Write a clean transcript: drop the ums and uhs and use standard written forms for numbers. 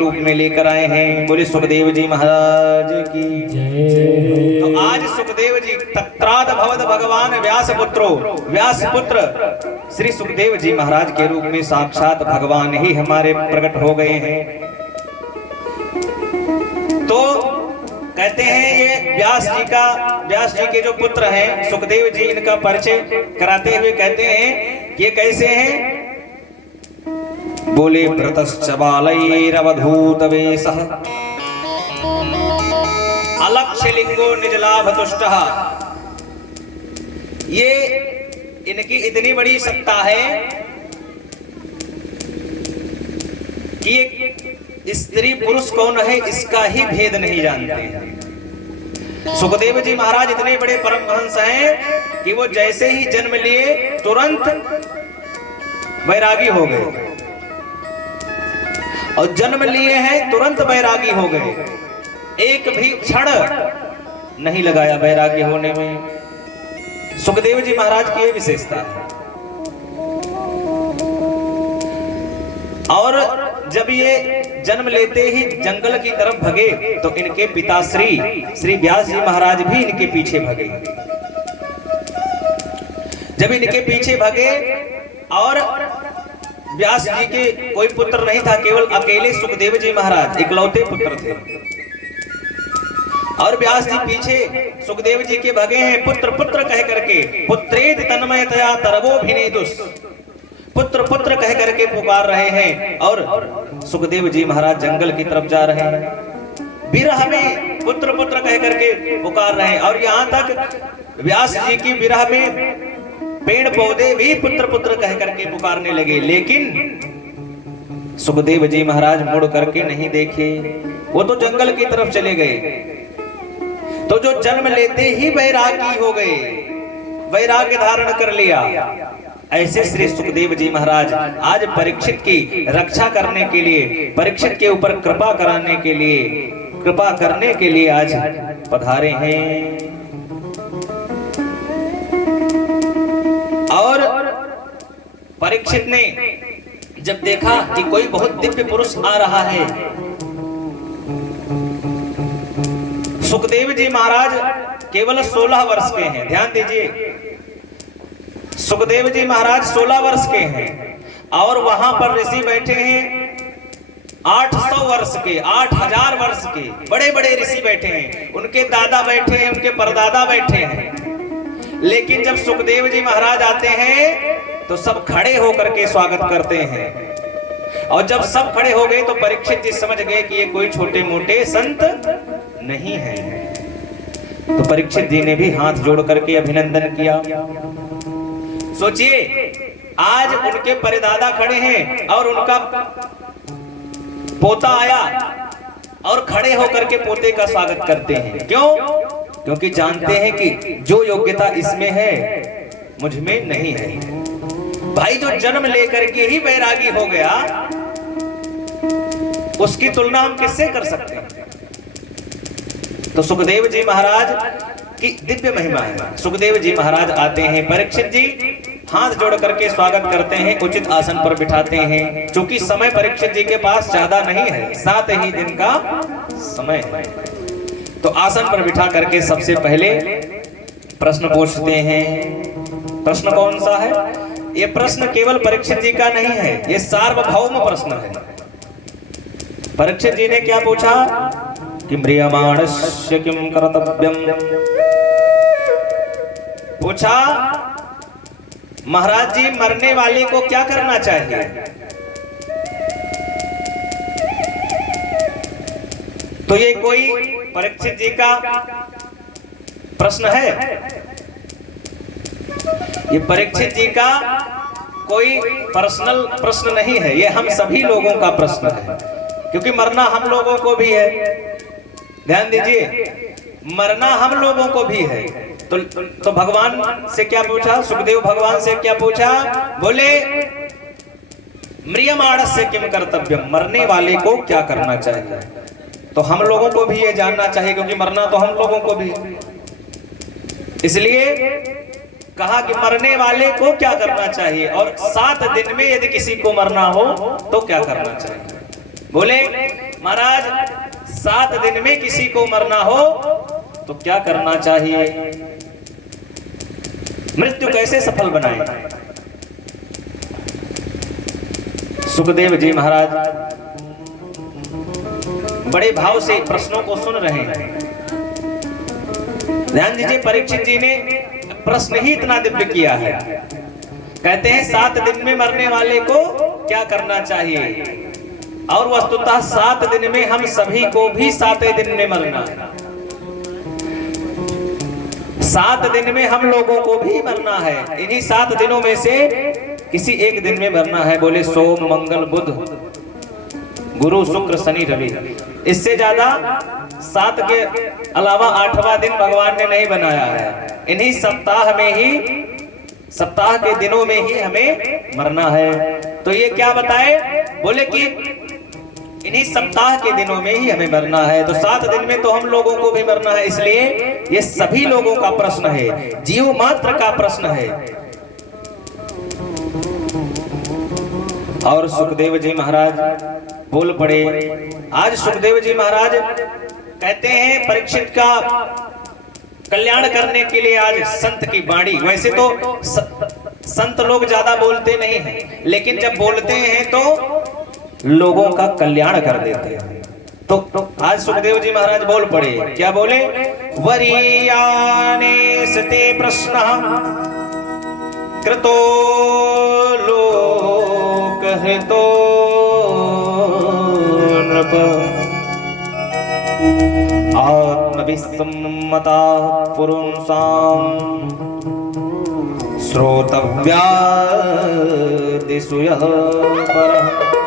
रूप में लेकर आए हैं। बोले सुखदेव जी महाराज की जय। तो आज सुखदेव जी तत्राद भवद भगवान व्यास पुत्र श्री सुखदेव जी महाराज के रूप में साक्षात भगवान ही हमारे प्रकट हो गए हैं। तो कहते हैं ये व्यास जी के जो पुत्र हैं सुखदेव जी, इनका परिचय कराते हुए कहते हैं ये कैसे हैं। बोले भृतश्च बालैरवधूत वेशः अलक्ष्यलिंगो निजलाभतुष्टः। ये इनकी इतनी बड़ी सत्ता है कि एक स्त्री पुरुष कौन है इसका ही भेद नहीं जानते। सुखदेव जी महाराज इतने बड़े परमहंस हैं कि वो जैसे ही जन्म लिए तुरंत वैरागी हो गए, और जन्म लिए हैं तुरंत वैरागी हो गए। एक भी क्षण नहीं लगाया वैरागी होने में। सुखदेव जी महाराज की ये विशेषता है। और जब ये जन्म लेते ही जंगल की तरफ भगे तो इनके पिता श्री व्यास जी महाराज भी इनके पीछे भगे। जब इनके पीछे भगे और व्यास जी के कोई पुत्र नहीं था, केवल अकेले सुखदेव जी महाराज इकलौते पुत्र थे। और व्यास जी पीछे सुखदेव जी के भगे हैं, पुत्र पुत्र कह करके पुत्रेद तन्मयतया तरवोभिनेदुस, पुत्र पुत्र कह करके पुकार रहे हैं। और सुखदेव जी महाराज जंगल की तरफ जा रहे हैं, विरह में पुत्र पुत्र कह करके पुकार रहे हैं। और यहाँ तक व्यास जी की विरह में पेड़ पौधे भी पुत्र पुत्र कह करके पुकारने लगे, लेकिन सुखदेव जी महाराज मुड़ करके नहीं देखे, वो तो जंगल की तरफ चले गए। तो जो जन्म लेते ही वैरागी हो गए, वैराग्य धारण कर लिया, ऐसे श्री सुखदेव जी महाराज आज परीक्षित की रक्षा करने के लिए, परीक्षित के ऊपर कृपा कराने के लिए, कृपा करने के लिए आज पधारे हैं। और परीक्षित ने जब देखा कि कोई बहुत दिव्य पुरुष आ रहा है, सुखदेव जी महाराज केवल 16 वर्ष के हैं। ध्यान दीजिए, सुखदेव जी महाराज 16 वर्ष के हैं और वहां पर ऋषि बैठे हैं 800 वर्ष के, 8000 वर्ष के बड़े बड़े ऋषि बैठे हैं। उनके दादा बैठे हैं, उनके परदादा बैठे हैं। लेकिन जब सुखदेव जी महाराज आते हैं तो सब खड़े होकर के स्वागत करते हैं। और जब सब खड़े हो गए तो परीक्षित जी समझ गए कि ये कोई छोटे मोटे संत नहीं है। तो परीक्षित जी ने भी हाथ जोड़ करके अभिनंदन किया। सोचिए, आज उनके परदादा खड़े हैं और उनका पोता आया और खड़े होकर के पोते का स्वागत करते हैं। क्यों? क्योंकि जानते हैं कि जो योग्यता इसमें है मुझ में नहीं है। भाई जो जन्म लेकर के ही वैरागी हो गया, उसकी तुलना हम किससे कर सकते हैं? तो सुखदेव जी महाराज की दिव्य महिमा है। सुखदेव जी महाराज आते हैं, परीक्षित जी हाथ जोड़ करके स्वागत करते हैं, उचित आसन पर बिठाते हैं। क्योंकि समय परीक्षित जी के पास ज्यादा नहीं है, 7 ही दिन का समय है। तो आसन पर बिठा करके सबसे पहले प्रश्न पूछते हैं। प्रश्न कौन सा है? ये प्रश्न केवल परीक्षित जी का नहीं है, ये सार्वभौम प्रश्न है। परीक्षित जी ने क्या पूछा कि म्रियमाणस्य किम कर्तव्यम। पूछा, महाराज जी मरने वाले को क्या करना चाहिए? तो ये कोई परीक्षित जी का प्रश्न है? ये परीक्षित जी का कोई पर्सनल प्रश्न नहीं है, ये हम सभी लोगों का प्रश्न है। क्योंकि मरना हम लोगों को भी है। ध्यान दीजिए, मरना हम लोगों को भी है। तो भगवान से क्या पूछा? सुखदेव भगवान से क्या पूछा? बोले म्रियमाणस्य किम कर्तव्यम, मरने वाले को क्या करना चाहिए? तो हम लोगों को भी ये जानना चाहिए, क्योंकि मरना तो हम लोगों को भी है। इसलिए कहा कि मरने वाले को क्या करना चाहिए, और 7 दिन में यदि किसी को मरना हो तो क्या करना चाहिए। बोले महाराज 7 दिन में किसी को मरना हो तो क्या करना चाहिए, मृत्यु कैसे सफल बनाए। सुखदेव जी महाराज बड़े भाव से प्रश्नों को सुन रहे हैं। ध्यान दीजिए, परीक्षित जी ने प्रश्न ही इतना दिव्य किया है। कहते हैं 7 दिन में मरने वाले को क्या करना चाहिए, और वस्तुतः 7 दिन में हम सभी को भी 7 दिन में मरना है। 7 दिन में हम लोगों को भी मरना है। इन्हीं 7 दिनों में से किसी एक दिन में मरना है। बोले सोम मंगल बुध गुरु शुक्र शनि रवि, इससे ज्यादा 7 के अलावा 8वां दिन भगवान ने नहीं बनाया है। इन्हीं सप्ताह में ही, सप्ताह के दिनों में ही हमें मरना है। तो ये क्या बताए, बोले कि इन्हीं सप्ताह के दिनों में ही हमें मरना है। तो 7 दिन में तो हम लोगों को भी मरना है, इसलिए ये सभी लोगों का प्रश्न है, जीव मात्र का प्रश्न है। और सुखदेव जी महाराज बोल पड़े। आज सुखदेव जी महाराज कहते हैं परीक्षित का कल्याण करने के लिए आज संत की वाणी। वैसे तो संत लोग ज्यादा बोलते नहीं हैं, लेकिन जब बोलते हैं तो लोगों का कल्याण कर देते हैं। तो आज सुखदेव जी महाराज बोल पड़े। क्या बोले, वरीयाने सते प्रश्न कृतो लोक हितो नृप आत्मविसम्मता पुरुषां श्रोतव्या दिशु यः परः।